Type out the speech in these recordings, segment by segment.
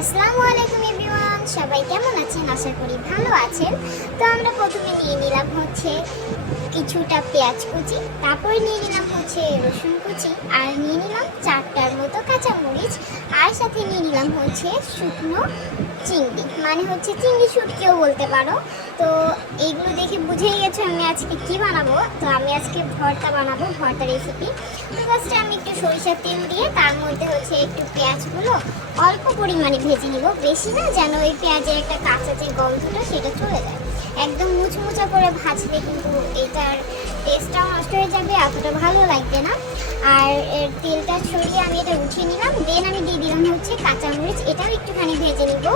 আসসালামু আলাইকুম এভরিওয়ান, সবাই কেমন আছেন? আশা করি ভালো আছেন। তো আমরা প্রথমে নিয়ে নিলাম হচ্ছে কিছুটা পেঁয়াজ কুচি, তারপরে নিয়ে নিলাম হচ্ছে রসুন কুচি, আর নিয়ে নিলাম 4টার মতো কাঁচামরিচ, আর সাথে নিয়ে নিলাম হচ্ছে শুকনো চিংড়ি, মানে হচ্ছে চিংড়ি শুটকিও বলতে পারো। তো এইগুলো দেখে বুঝেই গেছো আমি আজকে কি বানাবো। তো আমি আজকে ভর্তা বানাবো, ভর্তা রেসিপি। তো ফার্স্টে আমি একটু সরিষার তেল দিয়ে তার মধ্যে হচ্ছে একটু পেঁয়াজগুলো অল্প পরিমাণে ভেজে নিব, বেশি না, যেন ওই পেঁয়াজের একটা কাঁচা যে গন্ধটা সেটা চলে যায়। একদম মুচমুচা করে ভাজলে কিন্তু এটার টেস্টটাও নষ্ট হয়ে যাবে, এতটা ভালো লাগবে না। আর এর তেলটা ছড়িয়ে আমি এটা উঠিয়ে নিলাম, দেন আমি দিয়ে দিলাম হচ্ছে কাঁচামরিচ, এটাও একটুখানি ভেজে নিব,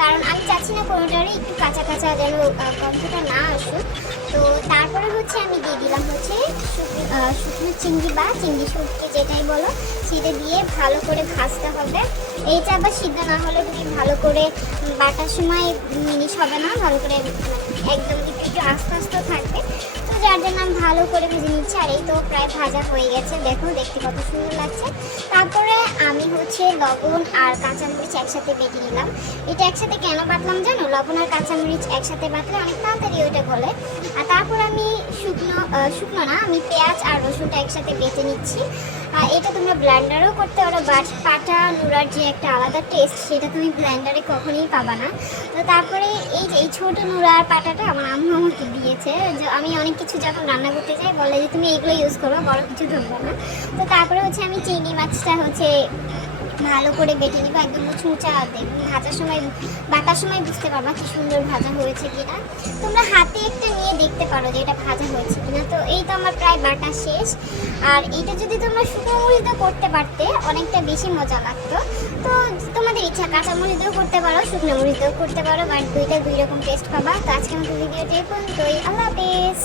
কারণ আমি চাচ্ছি না কোনোটারই একটু কাঁচা কাঁচা যেন গন্ধটা না আসুক। তো তারপরে হচ্ছে আমি দিয়ে দিলাম হচ্ছে শুকনো চিংড়ি বা চিংড়ি শুটকি যেটাই বলো, সেটা দিয়ে ভালো করে ভাজতে হবে। এইটা আবার সিদ্ধ না হলে তুমি ভালো করে বাটার সময় জিনিস হবে না, ভালো করে একদম একটু একটু আস্তে আস্তে থাকবে। তো যার জন্য আমি ভালো করে ভেজে নিচ্ছি। আর এই তো প্রায় ভাজা হয়ে গেছে, দেখো দেখতে কত সুন্দর লাগছে। তারপরে আমি হচ্ছে লবণ আর কাঁচামরিচ একসাথে বেটে নিলাম। এটা একসাথে কেন বাটলাম জানো? লবণ আর কাঁচামরিচ একসাথে বাটলে অনেক তাড়াতাড়ি ওইটা গলে। আর তারপর আমি শুকনো না, আমি পেঁয়াজ আর রসুনটা একসাথে বেটে নিচ্ছি। আর এটা তোমরা ব্লেন্ডারও করতে পারো, বাট পাটা নোড়ার যে একটা আলাদা টেস্ট সেটা তুমি ব্লেন্ডারে কখনোই পাবা না। তো তারপরে এই যে এই ছোটো নোড়ার পাটাটা আমার আম্মু আমাকে দিয়েছে, যে আমি অনেক কিছু যখন রান্না করতে যাই বলে যে তুমি এগুলো ইউজ করো, বড় কিছু ধরবো না। তো তারপরে হচ্ছে আমি চিংড়ি মাছটা হচ্ছে ভালো করে বেটে নিব, একদম মুচমুচা। দেখুন ভাজার সময় বাটার সময় বুঝতে পারবা কি সুন্দর ভাজা হয়েছে কিনা। তোমরা হাতে একটা নিয়ে দেখতে পারো যে এটা ভাজা হয়েছে কিনা। তো এই তো আমার প্রায় বাটা শেষ। আর এটা যদি তোমরা শুকনো মরিচ দিয়ে করতে পারতে অনেকটা বেশি মজা লাগতো। তো তোমাদের ইচ্ছা, কাঁচা মরিচ দিয়েও করতে পারো, শুকনো মরিচ দিয়েও করতে পারো, বাট দুইটা দুই রকম টেস্ট পাবা। তো আজকে আমাদের ভিডিওটা এই পর্যন্তই। আল্লাহ হাফেজ।